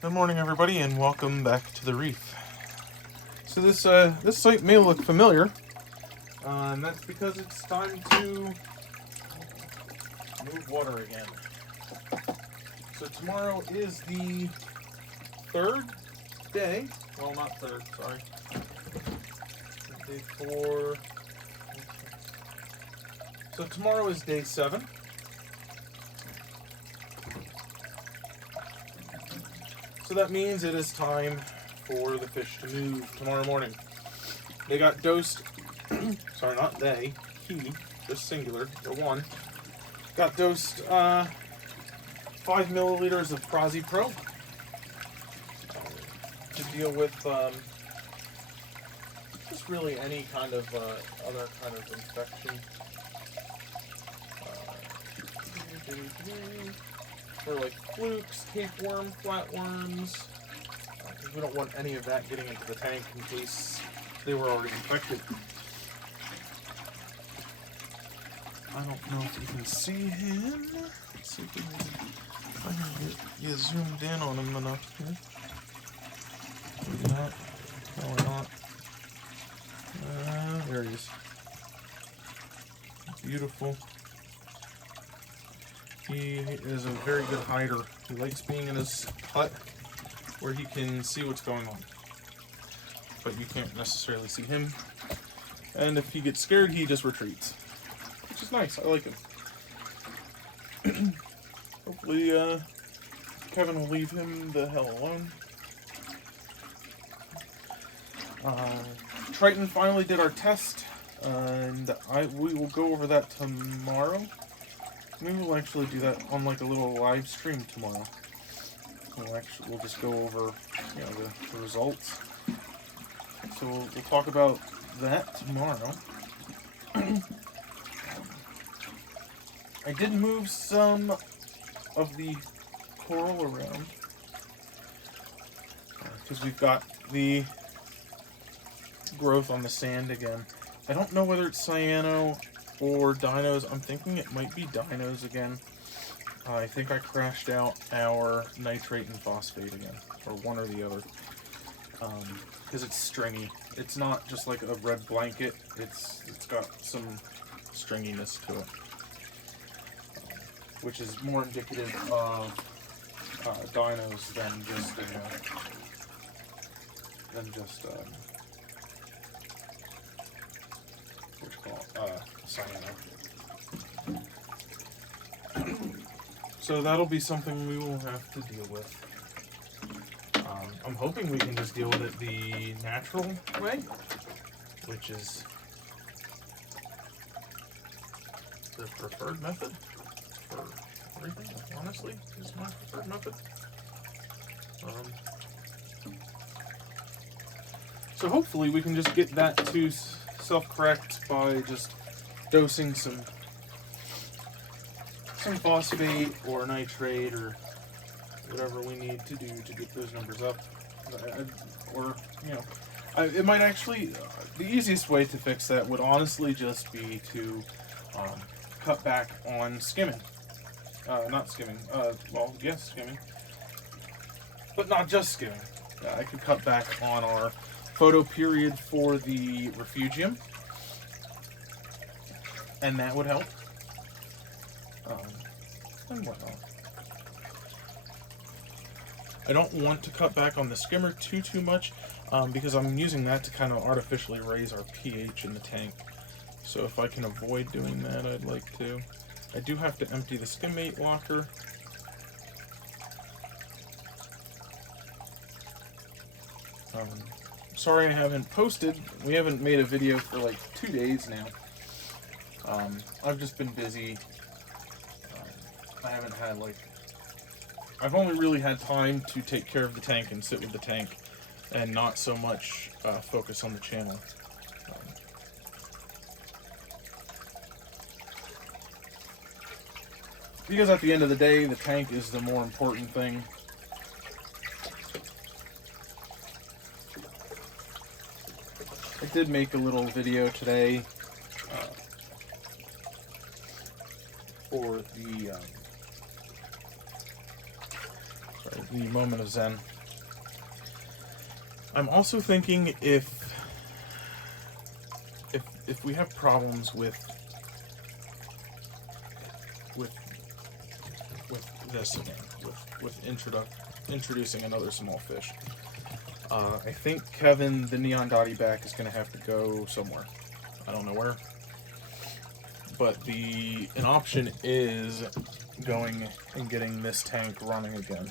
Good morning, everybody, and welcome back to the Reef. So this site may look familiar, and that's because it's time to move water again. So tomorrow is the third day. Well, not third. Sorry. Day 4. So tomorrow is day 7. So that means it is time for the fish to move tomorrow morning. They got dosed, sorry, not they, he, just singular, the one, got dosed 5 milliliters of Prazi Pro to deal with just really any kind of other kind of infection. For like flukes, tapeworm, flatworms. We don't want any of that getting into the tank in case they were already infected. I don't know if you can see him. Let's see if we can get zoomed in on him enough here. Maybe not. No, we're not. There he is. Beautiful. He is a very good hider. He likes being in his hut where he can see what's going on. But you can't necessarily see him. And if he gets scared, he just retreats. Which is nice. I like him. Hopefully, Kevin will leave him the hell alone. Triton finally did our test. And we will go over that tomorrow. Maybe we'll actually do that on like a little live stream tomorrow. We'll just go over, the results. So we'll talk about that tomorrow. I did move some of the coral around because we've got the growth on the sand again. I don't know whether it's cyano or dinos. I'm thinking it might be dinos again. I think I crashed out our nitrate and phosphate again, or one or the other, because it's stringy. It's not just like a red blanket. It's got some stringiness to it, which is more indicative of dinos than just what you call it, cyano. So that'll be something we will have to deal with. I'm hoping we can just deal with it the natural way, which is the preferred method for everything, honestly, is my preferred method. So hopefully we can just get that to self-correct by just dosing some phosphate or nitrate or whatever we need to do to get those numbers up. It might actually, the easiest way to fix that would honestly just be to cut back on skimming. Not skimming, skimming. But not just skimming. I could cut back on our photo period for the refugium, and that would help. And whatnot. I don't want to cut back on the skimmer too much, because I'm using that to kind of artificially raise our pH in the tank. So if I can avoid doing that, I'd like to. I do have to empty the skimmate locker. Sorry I haven't posted. We haven't made a video for like 2 days now. I've just been busy. I haven't had I've only really had time to take care of the tank and sit with the tank and not so much focus on the channel. Because at the end of the day, the tank is the more important thing. I did make a little video today for the the moment of zen. I'm also thinking if we have problems with this again, with introducing another small fish, I think Kevin, the neon dotty back, is going to have to go somewhere. I don't know where. But an option is going and getting this tank running again.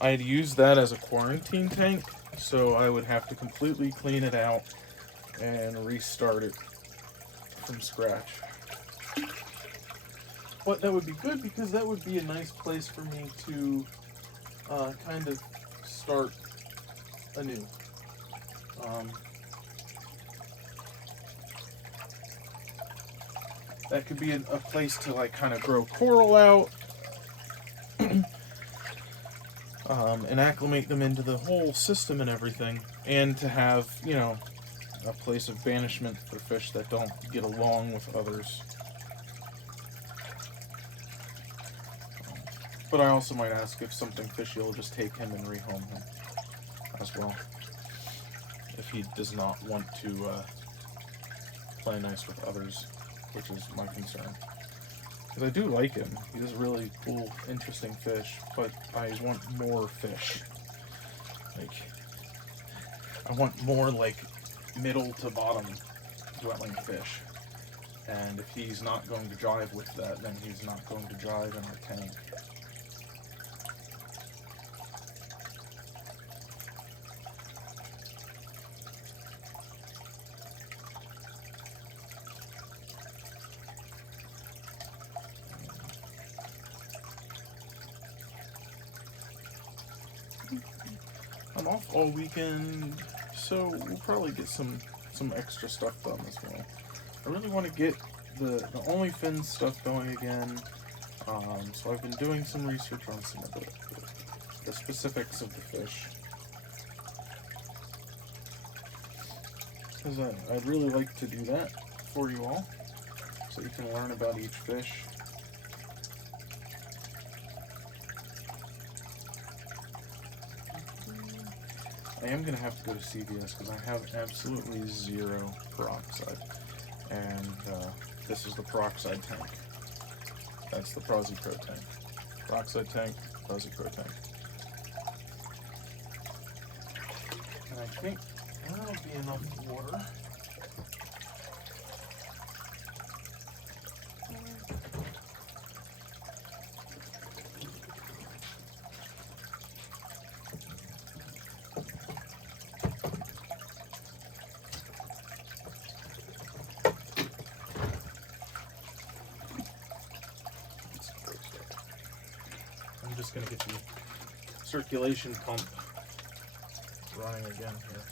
I had used that as a quarantine tank, so I would have to completely clean it out and restart it from scratch. But that would be good, because that would be a nice place for me to kind of start anew. That could be a place to like kind of grow coral out and acclimate them into the whole system and everything, and to have, you know, a place of banishment for fish that don't get along with others. But I also might ask if something fishy will just take him and rehome him as well, if he does not want to play nice with others, which is my concern. Because I do like him. He is a really cool, interesting fish, but I want more fish. Like, I want more, like, middle to bottom dwelling fish. And if he's not going to jive with that, then he's not going to jive in our tank. I'm off all weekend, so we'll probably get some extra stuff done as well. I really want to get the OnlyFins stuff going again, so I've been doing some research on some of the specifics of the fish. Because I'd really like to do that for you all, so you can learn about each fish. I am going to have to go to CVS because I have absolutely zero peroxide. And this is the peroxide tank. That's the Pro tank. Peroxide tank, Pro tank. And I think that'll be enough water. I'm just going to get the circulation pump running again here.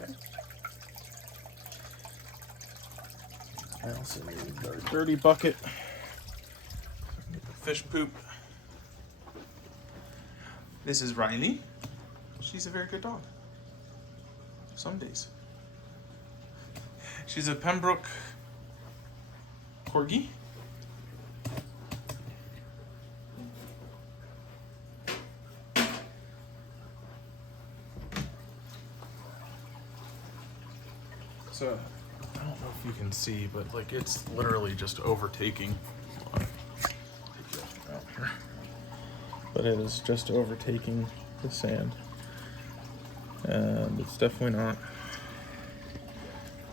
Okay. I also need our dirty bucket. Fish poop. This is Riley. She's a very good dog. Some days. She's a Pembroke Corgi. So, I don't know if you can see, but like it's literally just overtaking. But it is just overtaking the sand. And it's definitely not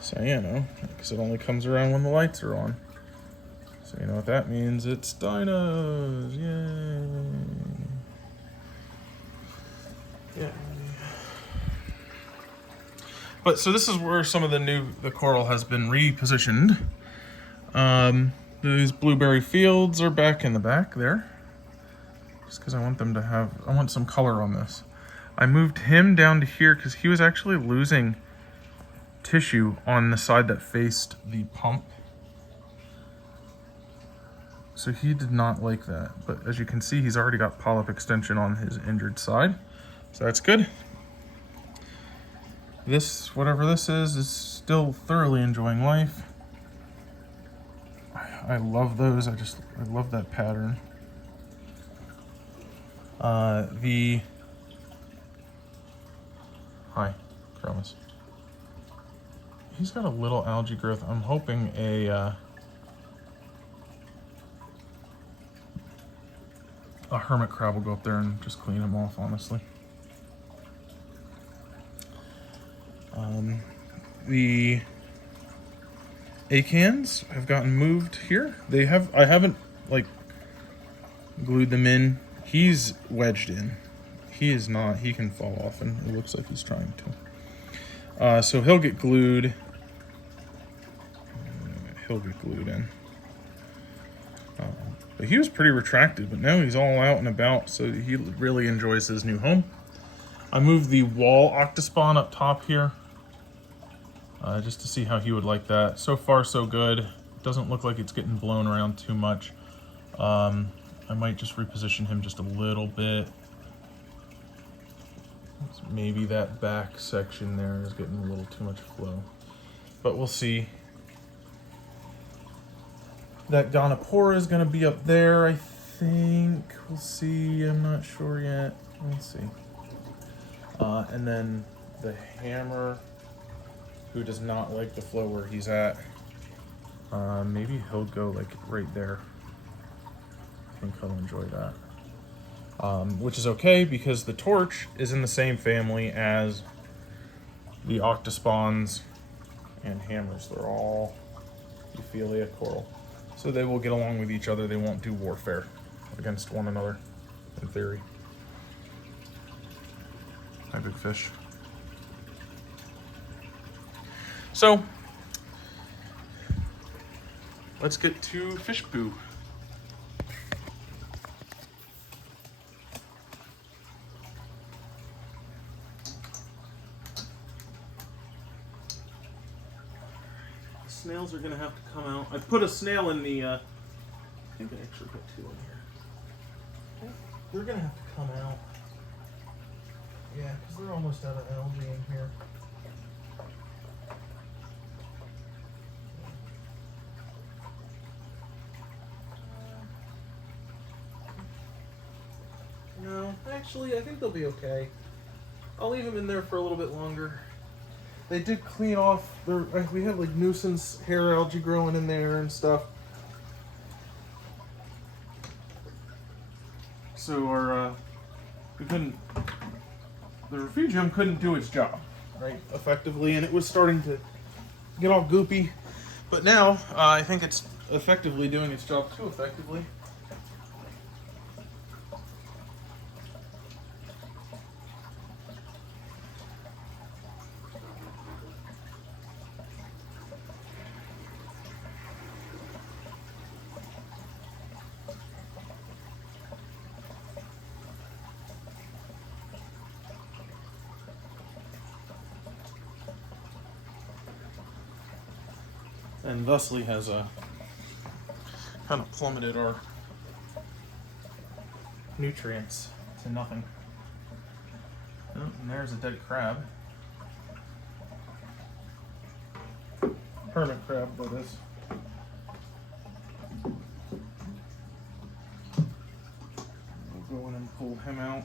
cyano, because it only comes around when the lights are on. So you know what that means, it's dinos, yay! Yeah. But so this is where some of the coral has been repositioned. These blueberry fields are back in the back there. Just because I want some color on this. I moved him down to here because he was actually losing tissue on the side that faced the pump. So he did not like that. But as you can see, he's already got polyp extension on his injured side. So that's good. This, whatever this is still thoroughly enjoying life. I love those. I love that pattern. Hi, Chromis. He's got a little algae growth. I'm hoping a hermit crab will go up there and just clean him off, honestly. The acans have gotten moved here. I haven't like glued them in. He's wedged in. He is not. He can fall off, and it looks like he's trying to. So he'll get glued. He'll get glued in. But he was pretty retracted, but now he's all out and about, so he really enjoys his new home. I moved the wall octospawn up top here, just to see how he would like that. So far, so good. Doesn't look like it's getting blown around too much. I might just reposition him just a little bit. Maybe that back section there is getting a little too much flow, but we'll see. That Gonapora is going to be up there, I think. We'll see. I'm not sure yet. We'll see. And then the hammer, who does not like the flow where he's at. Maybe he'll go like right there. I think he'll enjoy that. Which is okay because the torch is in the same family as the octospawns and hammers. They're all Euphyllia coral. So they will get along with each other. They won't do warfare against one another, in theory. Hi, big fish. So, let's get to fish poo. Snails are gonna have to come out. I put a snail in the, I think I actually put two in here. They're gonna have to come out. Yeah, because they're almost out of algae in here. No, actually, I think they'll be okay. I'll leave them in there for a little bit longer. They did clean off their, we have like nuisance hair algae growing in there and stuff. So our, the refugium couldn't do its job, right, effectively, and it was starting to get all goopy. But now, I think it's effectively doing its job too effectively. And thusly has kind of plummeted our nutrients to nothing. Oh, and there's a dead crab. Hermit crab, that is. We'll go in and pull him out.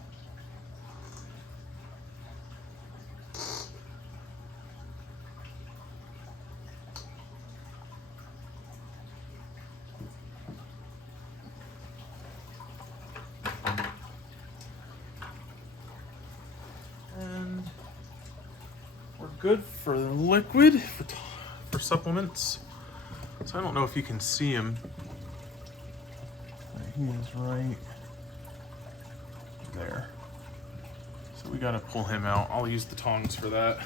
Good for liquid, for supplements. So I don't know if you can see him. He is right there. So we gotta pull him out. I'll use the tongs for that.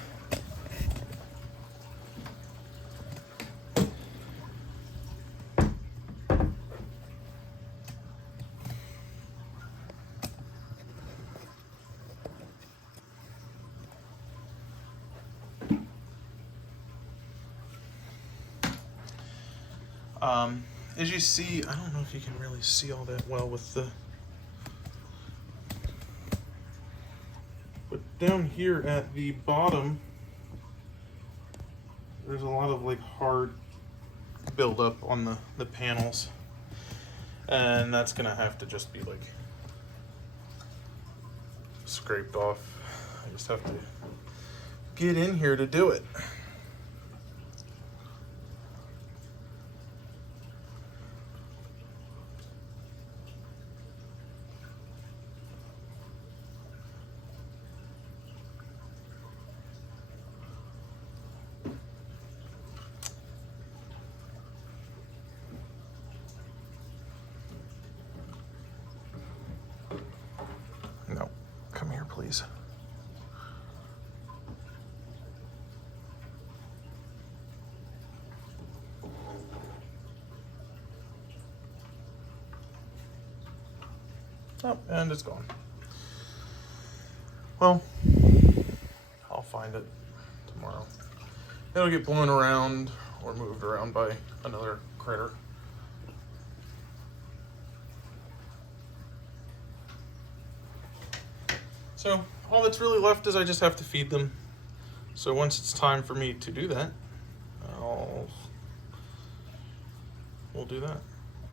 As you see, I don't know if you can really see all that well with the, but down here at the bottom, there's a lot of like hard buildup on the panels. And that's gonna have to just be like scraped off. I just have to get in here to do it. No, come here, please. Oh, and it's gone. Well, I'll find it tomorrow. It'll get blown around or moved around by another critter. So all that's really left is I just have to feed them. So once it's time for me to do that, we'll do that.